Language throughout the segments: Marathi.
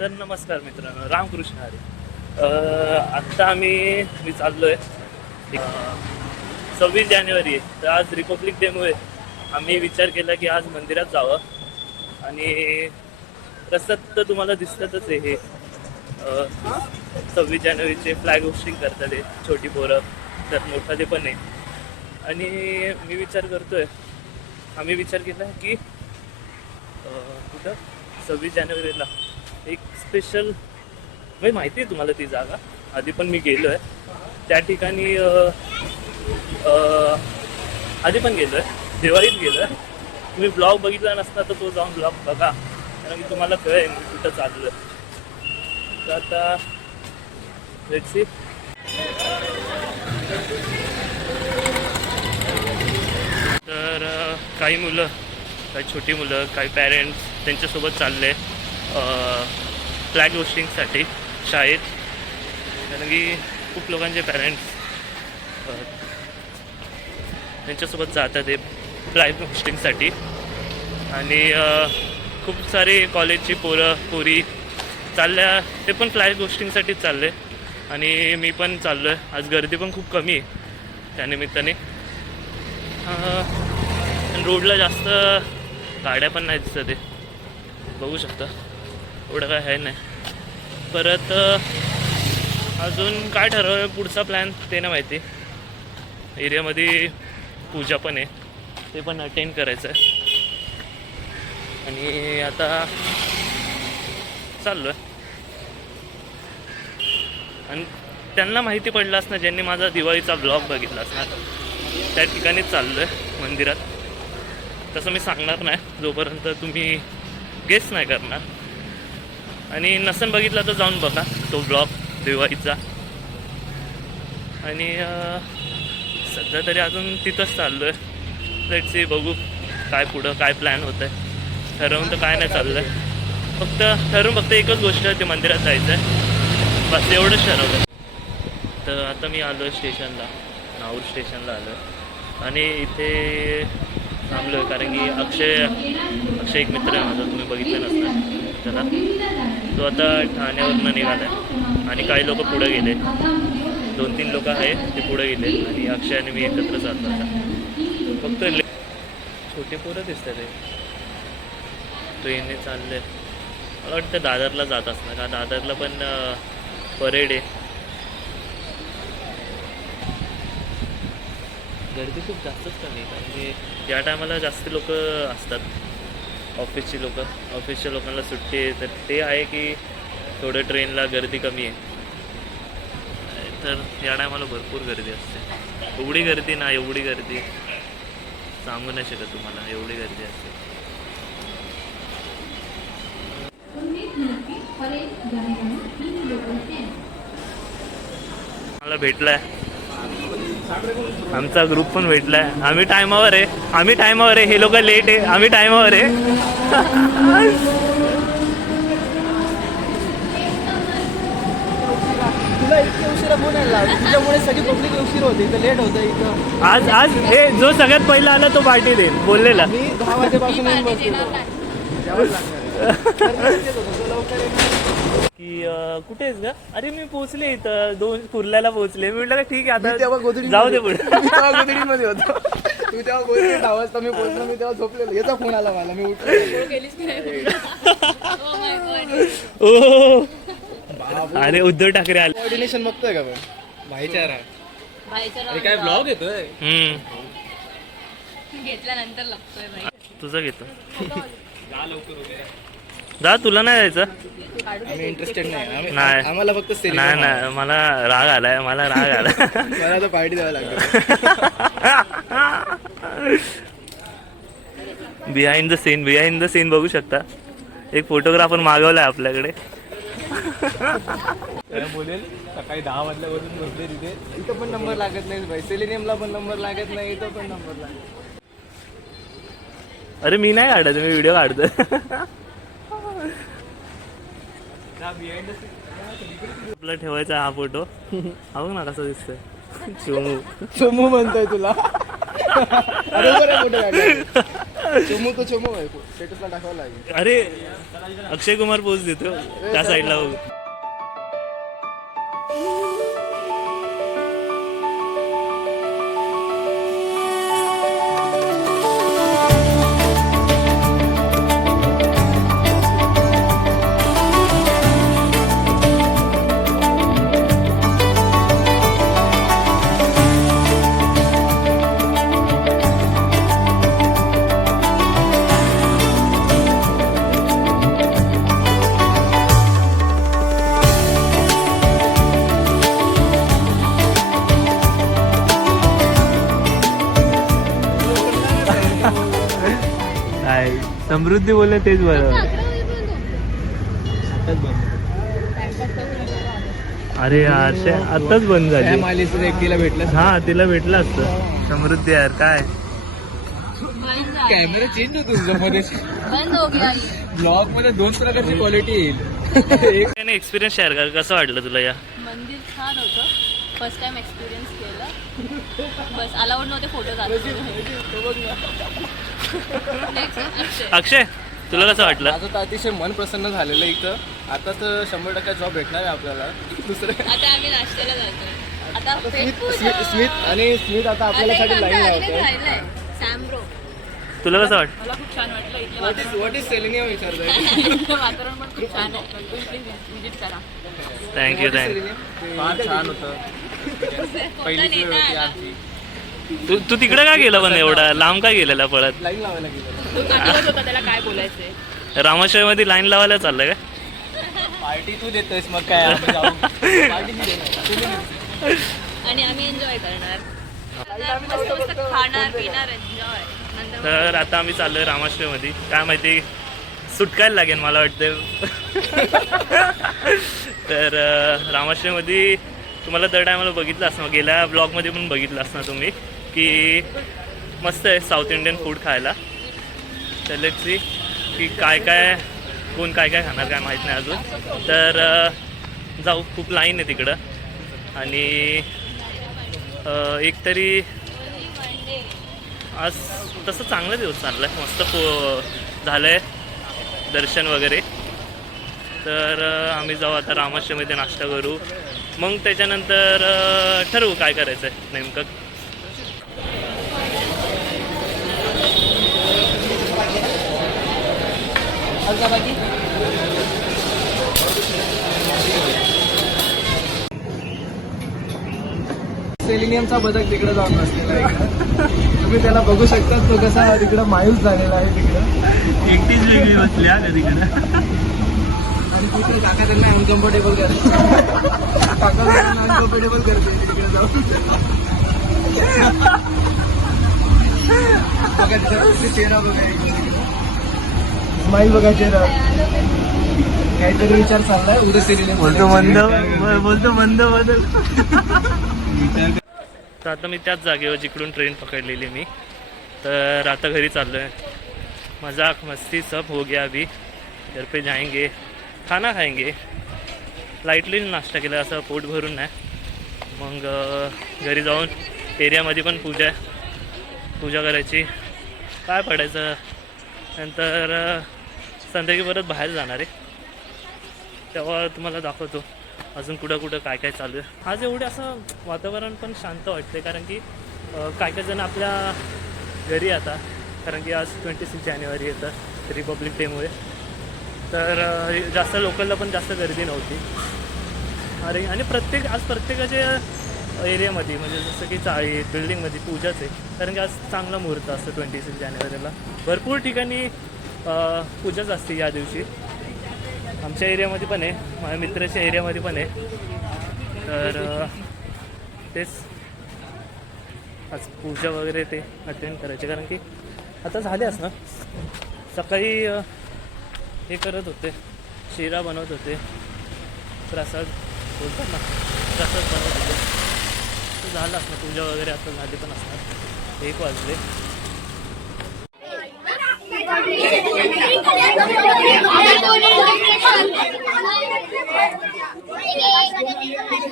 तर नमस्कार मित्रांनो, रामकृष्ण हरी. आत्ता मी चाललोय. 26 जानेवारी आहे, तर आज रिपब्लिक डेमुळे आम्ही विचार केला की आज मंदिरात जावं. आणि रस्त्यात तर तुम्हाला दिसतातच आहे हे 26 जानेवारीचे फ्लॅग होस्टिंग करतात आहे छोटी पोरं, त्यात मोठाले पण आहे. आणि आम्ही विचार केला की कुठं 26 जानेवारीला एक स्पेशल म्हणजे माहिती आहे तुम्हाला ती जागा, आधी पण मी गेलो आहे त्या ठिकाणी. आधी पण गेलो आहे, दिवाळीत गेलो आहे. तुम्ही ब्लॉग बघितला नसता तर तो जाऊन ब्लॉग बघा, कारण की तुम्हाला कळेल मी कुठं चाललो आहे. तर आता लेट्स सी. तर काही मुलं, काही छोटी मुलं, काही पॅरेंट्स त्यांच्यासोबत चालले फ्लॅग होस्टिंगसाठी शाळेत, कारण की खूप लोकांचे पॅरेंट्स त्यांच्यासोबत जातात ते फ्लॅग होस्टिंगसाठी. आणि खूप सारे कॉलेजची पोरी चालल्या, ते पण फ्लॅग होस्टिंगसाठीच चालले. आणि मी पण चाललो आहे. आज गर्दी पण खूप कमी आहे त्यानिमित्ताने. रोडला जास्त गाड्या पण नाही दिसत आहे, बघू शकता. एवढं काय आहे नाही. परत अजून काय ठरवलं पुढचा प्लॅन ते नाही माहिती. एरियामध्ये पूजा पण आहे, ते पण अटेंड करायचं आहे. आणि आता चाललो आहे. आणि त्यांना माहिती पडलं असणार ज्यांनी माझा दिवाळीचा ब्लॉग बघितला असणार, त्या ठिकाणीच चाललो आहे मंदिरात. तसं मी सांगणार नाही जोपर्यंत तुम्ही गेस नाही करणार. आणि नसन बघितला तर जाऊन बघा तो ब्लॉग दिवाळीचा. आणि सध्या तरी अजून तिथंच चाललो आहे. लेट्स सी, बघू काय पुढं काय प्लॅन होतं आहे. ठरवून तर काय नाही चाललं आहे, फक्त एकच गोष्ट ते मंदिरात जायचं आहे, बस एवढंच ठरवलं. तर आता मी आलो आहे स्टेशनला, नाऊर स्टेशनला आलो आहे. आणि इथे थांबलो आहे कारण की अक्षय एक मित्र आहे माझा, तुम्ही बघितलं नसतं त्याला. तो आता ठाण्यावरनं निघाला आहे आणि काही लोक पुढे गेले, 2-3 लोक आहे ते पुढे गेले. आणि अक्षय आणि मी एकत्र चाललो आता. फक्त छोटे पोरं दिसतात ते ट्रेनने चालले. मला वाटतं दादरला जात असणार, का दादरला पण परेड आहे. गर्दी खूप जास्तच कमी आहे, कारण की या टायमाला जास्त लोक असतात. ऑफिसच्या लोकांना सुट्टी आहे, तर ते आहे की थोडं ट्रेनला गर्दी कमी आहे. तर या टायमाला भरपूर गर्दी असते. एवढी गर्दी सांगू नाही शकत तुम्हाला, एवढी गर्दी असते. मला भेटलाय, आमचा ग्रुप पण भेटलाय. आम्ही टायमावर आहे. हे लोक लेट आहे, आम्ही टायमावर आहे. आज हे जो सगळ्यात पहिला आला तो पार्टी देईल बोललेला. 10 वाजेपासून की कुठे आहेस का? अरे मी पोहोचले इथं, 2 कुर्ल्याला पोहोचले. मी म्हटलं का ठीक आहे आता तेव्हा जाऊ दे पुढे. गोदडीमध्ये होतो तू तेव्हा गोदडी 10 वाजता मी पोहोचलो. मी तेव्हा झोपलेलो, याचा फोन आला मला, मी उठलो. ओ अरे उद्धव ठाकरे आले. कोऑर्डिनेशन बघतोय का पण? भाईचारा काय ब्लॉग येतोय. घेतल्यानंतर लागतोय बाई. तुझं घेतो जा, तुला नाही जायचं. आम्ही इंटरेस्टेड नाही. नाही. आम्हाला फक्त नाही मला राग आलाय. मला तर पार्टी द्यावं लागतं. बिहाइंड द सीन बघू शकता. एक फोटोग्राफर मागवलाय आपल्याकडे. बोलेल सकाळी 10 वाजल्यापासून बसले तिथे. इथं पण नंबर लागत नाही भाई, सेलेनियमला पण नंबर लागत नाही, इथं पण नंबर लागत. अरे मी नाही काढत, मी व्हिडिओ काढतो. आपला ठेवायचा हा फोटो. हा बघ ना कसा दिसतोय. सोमू म्हणतोय तुला. अरे बरं फोटो काढला. चोमू तो चोमू आहे स्टेटसला टाकावं लागेल. अरे अक्षय कुमार पोज देतो त्या साईडला बघू. काय समृद्धी बोलले तेच बरोबर. अरे यार ते आताच बंद झाली. मालीचं एकटीला भेटलं. हा तिला भेटलं असतं. समृद्धी यार काय कॅमेरा चेंज होतो तुझा मध्ये. बंद हो गया ये. ब्लॉग मध्ये 2 प्रकारची क्वालिटी येईल. एक्सपिरियन्स शेअर कर. कसं वाटलं तुला या मंदिर छान होतं. फर्स्ट टाइम एक्सपिरियन्स केलं. बस अलाउड नव्हते फोटो अक्षय तुला कसं वाटलं? माझं तर अतिशय मन प्रसन्न झालेलं इथं. आता तर 100% जॉब भेटणार आहे आपल्याला. दुसरं आता आम्ही नाश्त्याला जातोय. आता स्मित आता आपल्यासाठी लाईन लावतोय. सॅम्ब्रो तुला कसं वाटलं? मला खूप छान वाटलं. इथलं व्हॉट इज सेलेनियम विचारतोय. वातावरण पण खूप छान आहे. तुम्ही प्लीज विजिट करा. थँक्यू फार छान होतं. पहिलीच वेळ होती आमची. तू तिकडे का गेला पण एवढा लांब का गेलेला पळत? लाईन लावायला गेलो. तो आठवत होता त्याला काय बोलायचंय. रामाशय मध्ये लाईन लावायला चाललंय का? पार्टी तू देतोयस मग काय आम्ही जाऊ. पार्टी मी देणार. आणि आम्ही एन्जॉय करणार. मस्त मस्त खाणार पिणार एन्जॉय. तर आता आम्ही चाललोय रामाश्रयमध्ये. काय माहिती सुटकायला लागेल मला वाटतं. तर रामाश्रयमध्ये तुम्हाला दर टायमाला बघितलं असणार, गेल्या ब्लॉगमध्ये पण बघितलं असणार तुम्ही की मस्त आहे साऊथ इंडियन फूड खायला. तर लेट्स सी की काय काय कोण काय काय खाणार काय माहीत नाही अजून. तर जाऊ. खूप लाईन आहे तिकडं. आणि एक तरी आज तसं चांगला दिवस चालला आहे. मस्त झालं आहे दर्शन वगैरे. तर आम्ही जाऊ आता रामाश्रयमध्ये नाश्ता करू. मग त्याच्यानंतर ठरवू काय करायचं आहे नेमकं. सेलिनियमचा बदक तिकडे जाऊन बसलेला आहे. तुम्ही त्याला बघू शकता. तो कसा तिकडं मायूस झालेला आहे तिकडं. एकटीच वेगळी बसली का तिकडं. आणि तिकडे काका त्यांना अनकम्फर्टेबल करते. काका त्यांना अनकम्फर्टेबल करते तिकडे जाऊन. बघा तिचा चेहरा बघा. स्माईल बघा चेहरा. काहीतरी विचार चाललाय. उद्या सेलिनियम बोलतो मंद बदल. तर आता मी त्याच जागेवर जिकडून ट्रेन पकडलेली मी. तर आता घरी चाललो आहे. मजाक मस्ती सब हो गया. अभी घर पे जाएंगे खाना खाएंगे. लाईटली नाश्ता केला असं पोट भरून नाही. मग घरी जाऊन एरियामध्ये पण पूजा करायची. काय पडायचं. नंतर संध्याकाळी परत बाहेर जाणार आहे. तेव्हा तुम्हाला दाखवतो अजून कुठं काय काय चालू आहे. आज एवढे असं वातावरण पण शांत वाटते कारण की काय काय जण आपल्या घरी आता. कारण की आज 26 जानेवारी येतं रिपब्लिक डेमुळे. तर जास्त लोकलला पण जास्त गर्दी नव्हती. अरे आणि आज प्रत्येकाच्या एरियामध्ये म्हणजे जसं की चाळीत बिल्डिंगमध्ये पूजाच आहे. कारण की आज चांगला मुहूर्त असतं 26 जानेवारीला. भरपूर ठिकाणी पूजाच असते या दिवशी. आमच्या एरियामध्ये पण आहे. माझ्या मित्राच्या एरियामध्ये पण आहे. तर तेच आज पूजा वगैरे ते अटेंड करायचे. कारण की आता झाल्यास ना सकाळी हे करत होते. शिरा बनवत होते. प्रसाद बोलतात ना प्रसाद बनवत होते. तर झालं असणार पूजा वगैरे आता झाली पण असणार. 1 वाजले.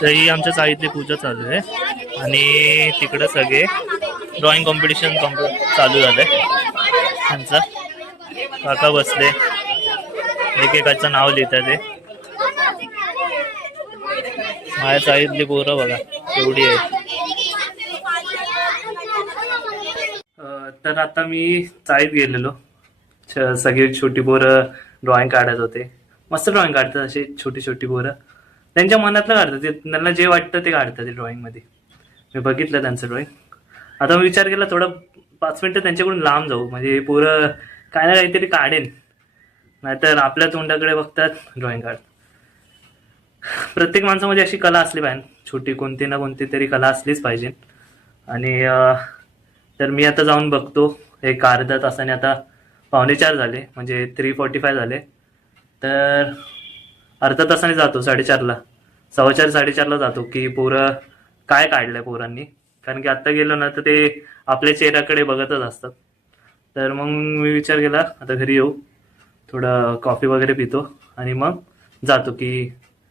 तर ही आमच्या चाळीतली पूजा चालू आहे. आणि तिकडं सगळे ड्रॉइंग कॉम्पिटिशन चालू झालं आहे. त्यांचं काका बसले, एकेकाचं नाव लिहितात ते. माझ्या चाळीतली पोरं बघा एवढी आहे. तर आता मी चाळीत गेलेलो. सगळी छोटी पोरं ड्रॉइंग काढत होते. मस्त ड्रॉइंग काढतात अशी छोटी छोटी पोरं. त्यांच्या मनातलं काढतात ते, त्यांना जे वाटतं ते काढतात ते ड्रॉइंगमध्ये. मी बघितलं त्यांचं ड्रॉइंग. आता मी विचार केला थोडं 5 मिनिटं त्यांच्याकडून लांब जाऊ, म्हणजे हे पोरं काय ना काहीतरी काढेन, नाहीतर आपल्या तोंडाकडे बघतात ड्रॉइंग काढ. प्रत्येक माणसामध्ये अशी कला असली पाहिजे, छोटी कोणती ना कोणती तरी कला असलीच पाहिजे. आणि तर मी आता जाऊन बघतो. एक अर्धा तासाने, आता 3:45 झाले, म्हणजे 3:45 झाले. तर अर्धा तासाने जातो 4:30ला, 4:15 4:30ला जातो की पोरं काय काढलंय पोरांनी. कारण की आत्ता गेलो ना तर ते आपल्या चेहऱ्याकडे बघतच असतात. तर मग मी विचार केला आता घरी येऊ, थोडं कॉफी वगैरे पितो आणि मग जातो की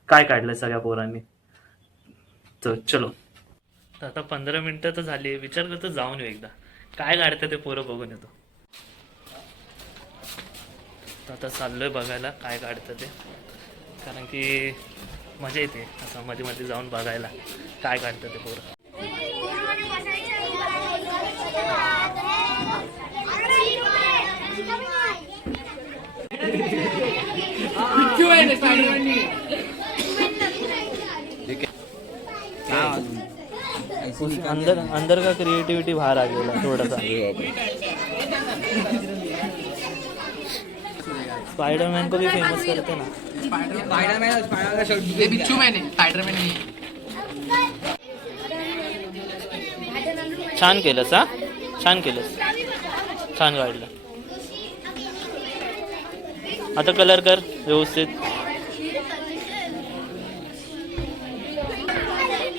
काय काढलंय सगळ्या पोरांनी. तर चलो. तर आता 15 मिनिटं तर झाली. विचार करतो जाऊन येऊ एकदा काय काढतं ते पोरं बघून येतो. तर आता चाललोय बघायला काय काढतं ते, कारण की मजा येते असं मध्ये मध्ये जाऊन बघायला काय काढतं ते पोरं. अंदर अंदर का क्रिएटिविटी बाहर आ गया थोड़ा सा. स्पाइडरमैन को भी फेमस करते ना. ये बिच्छू मैंने स्पाइडरमैन नहीं. छान केलंस हा, छान केलंस, छान काढलं. आता कलर कर व्यवस्थित.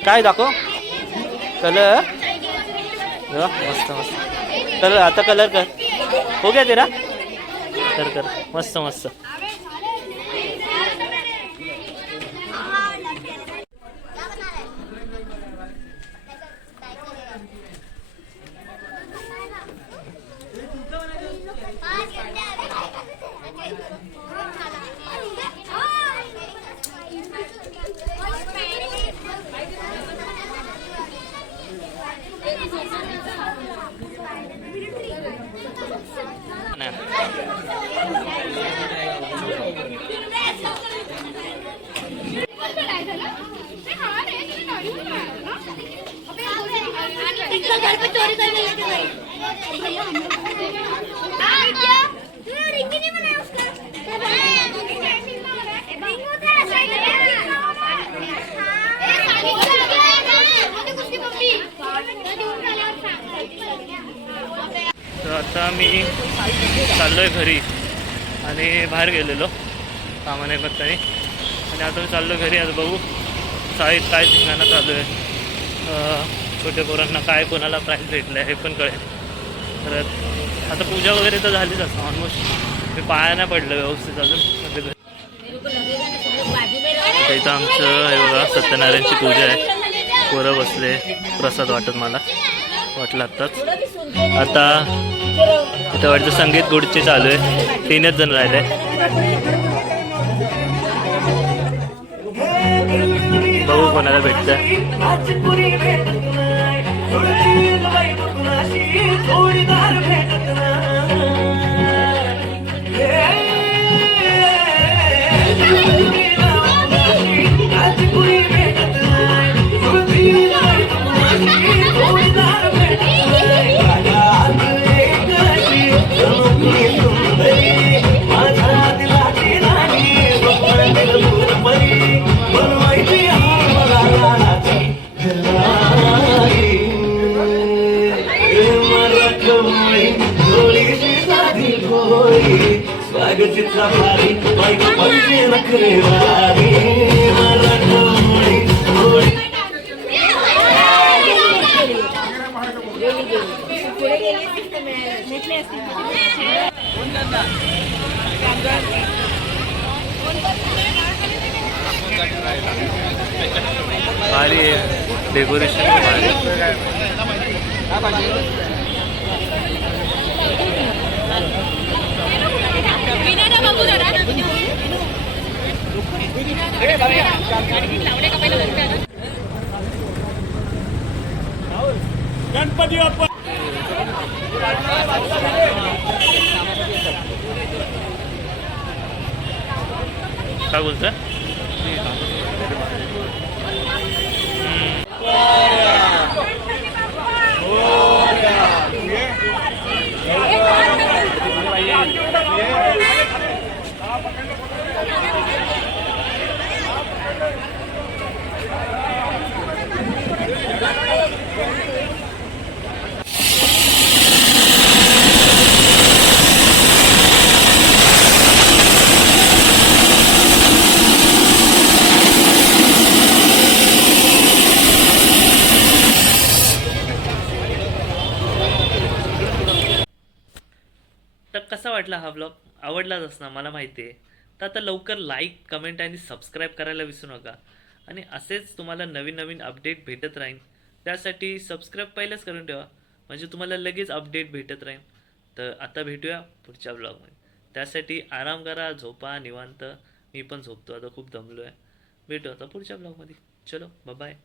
काय दाखव कलर. मस्त मस्त. कलर आता कलर कर. हो गया तेरा. कर कर मस्त मस्त. घर पे चोरी करने लगे भाई। रिंग नहीं बनाया उसका। तर आता मी चाललोय घरी आणि बाहेर गेलेलो सामान्य करताना, आणि आता मी चाललो घरी. आता बघू शाळेत काय धिंगाणा चालू आहे, छोट्या पोरांना काय कोणाला प्राईज भेटलं आहे हे पण कळेल. तर आता पूजा वगैरे तर झालीच असं ऑलमोस्ट. मी पाया नाही पडलं व्यवस्थित अजून म्हणजे घरी. इथं आमचं हे बघा सत्यनारायणची पूजा आहे. पोरं बसले, प्रसाद वाटत मला वाटलं आत्ताच. आता इथं वाटतं संगीत गुडचे चालू आहे. 3च जण राहिले. बघू कोणाला भेटतं. भारी डेकोरेशन भारी. काय बोलता? तर कसा वाटला हा ब्लॉग? आवडलाच असणार मला माहिती आहे. तर आता लवकर लाईक कमेंट आणि सबस्क्राईब करायला विसरू नका. आणि असेच तुम्हाला नवीन नवीन अपडेट भेटत राहील. त्यासाठी सबस्क्राईब पहिलेच करून ठेवा, म्हणजे तुम्हाला लगेच अपडेट भेटत राहील. तर आता भेटूया पुढच्या ब्लॉगमध्ये. त्यासाठी आराम करा, झोपा निवांत. मी पण झोपतो आता, खूप दमलो आहे. भेटू आता पुढच्या ब्लॉगमध्ये. चलो बाय.